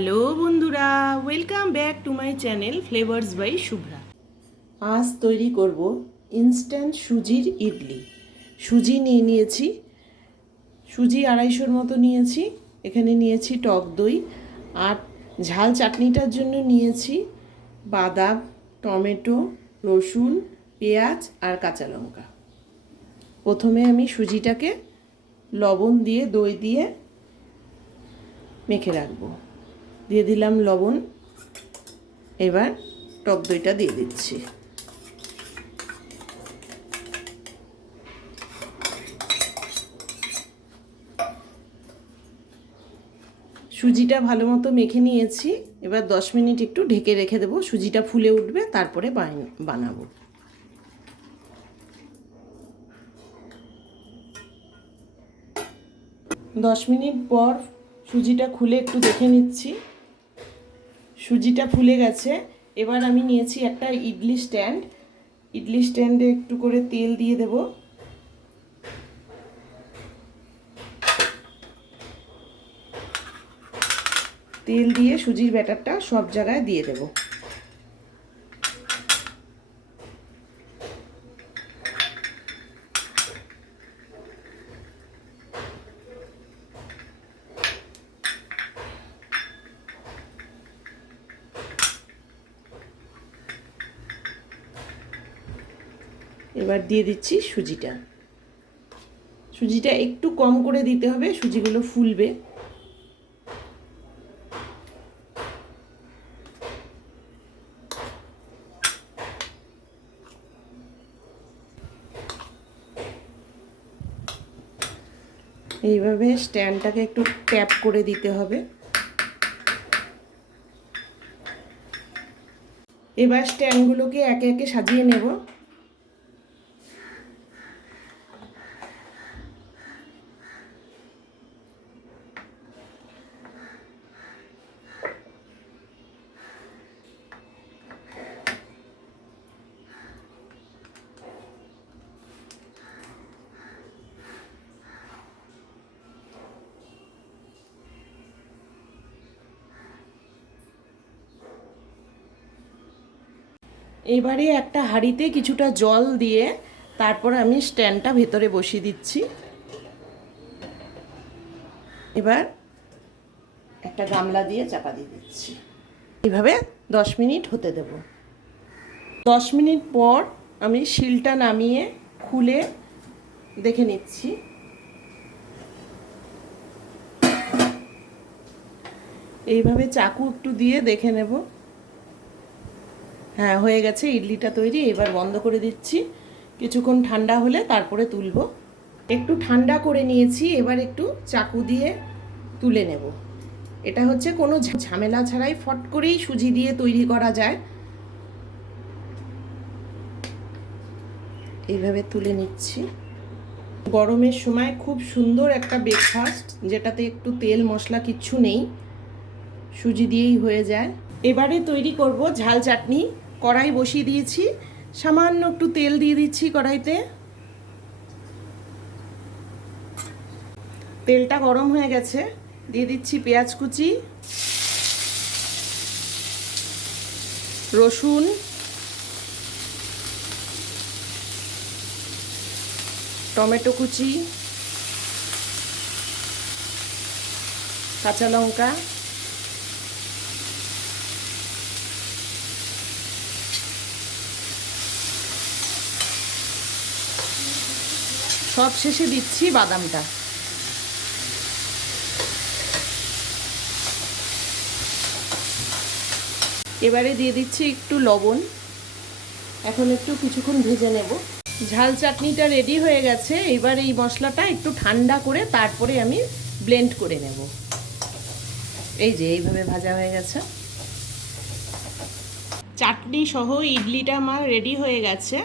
Hello বন্ধুরা, welcome back to my channel flavours by Shubhra. আজ তৈরি করব ইনস্ট্যান্ট সুজির ইডলি। সুজি নিয়ে নিয়েছি, সুজি 250 মতো নিয়েছি। এখানে নিয়েছি টক দই, আর ঝাল চাটনিটার জন্য নিয়েছি বাদাম, টমেটো, রসুন, পেঁয়াজ আর কাঁচা লঙ্কা। প্রথমে আমি সুজিটাকে লবণ দিয়ে দই দিয়ে মেখে রাখবো। দিয়ে দিলাম লবণ, এবার টক দইটা দিয়ে দিচ্ছি। সুজিটা ভালো মতো মেখে নিয়েছি। এবার 10 মিনিট একটু ঢেকে রেখে দেবো, সুজিটা ফুলে উঠবে, তারপরে বানাবো। দশ মিনিট পর সুজিটা খুলে একটু দেখে নিচ্ছি, সুজিটা ফুলে গেছে। এবার আমি নিয়েছি একটা ইডলি স্ট্যান্ড, ইডলি স্ট্যান্ডে একটু করে তেল দিয়ে দেব। তেল দিয়ে সুজির ব্যাটারটা সব জায়গায় দিয়ে দেব। এবার দিয়ে দিচ্ছি সুজিটা। সুজিটা একটু কম করে দিতে হবে, সুজিগুলো ফুলবে। এইভাবে স্ট্যান্ডটাকে একটু ট্যাপ করে দিতে হবে। এবার স্ট্যান্ডগুলোকে একে একে সাজিয়ে নেব। এবারে একটা হাঁড়িতে কিছুটা জল দিয়ে তারপর আমি স্ট্যান্ডটা ভেতরে বসিয়ে দিচ্ছি। এবার একটা গামলা দিয়ে চাপা দিয়ে দিচ্ছি। এইভাবে 10 মিনিট হতে দেব। 10 মিনিট পর আমি শিলটা নামিয়ে খুলে দেখে নিচ্ছি। এইভাবে চাকু একটু দিয়ে দেখে নেব। হ্যাঁ, হয়ে গেছে, ইডলিটা তৈরি। এবার বন্ধ করে দিচ্ছি, কিছুক্ষণ ঠান্ডা হলে তারপরে তুলব। একটু ঠান্ডা করে নিয়েছি, এবার একটু চাকু দিয়ে তুলে নেব। এটা হচ্ছে কোনো ঝামেলা ছাড়াই ফট করেই সুজি দিয়ে তৈরি করা যায়। এইভাবে তুলে নিচ্ছি। গরমের সময় খুব সুন্দর একটা ব্রেকফাস্ট, যেটাতে একটু তেল মশলা কিচ্ছু নেই, সুজি দিয়েই হয়ে যায়। এবারে তৈরি করব ঝাল চাটনি। কড়াই বসিয়ে দিয়েছি, সামান্য একটু তেল দিয়ে দিচ্ছি কড়াইতে। তেলটা গরম হয়ে গেছে, দিয়ে দিচ্ছি পেঁয়াজ কুচি, রসুন, টমেটো কুচি, কাঁচা লঙ্কা, সব শেষে দিচ্ছি বাদামটা। এবারে দিয়ে দিচ্ছি একটু লবণ। এখন একটু কিছুক্ষণ ভেজে নেব। ঝাল চাটনিটা রেডি হয়ে গেছে। এবার এই মশলাটা একটু ঠান্ডা করে তারপরে আমি ব্লেন্ড করে নেব। এই যে এইভাবে ভাজা হয়ে গেছে। চাটনি সহ ইডলিটা আমার রেডি হয়ে গেছে।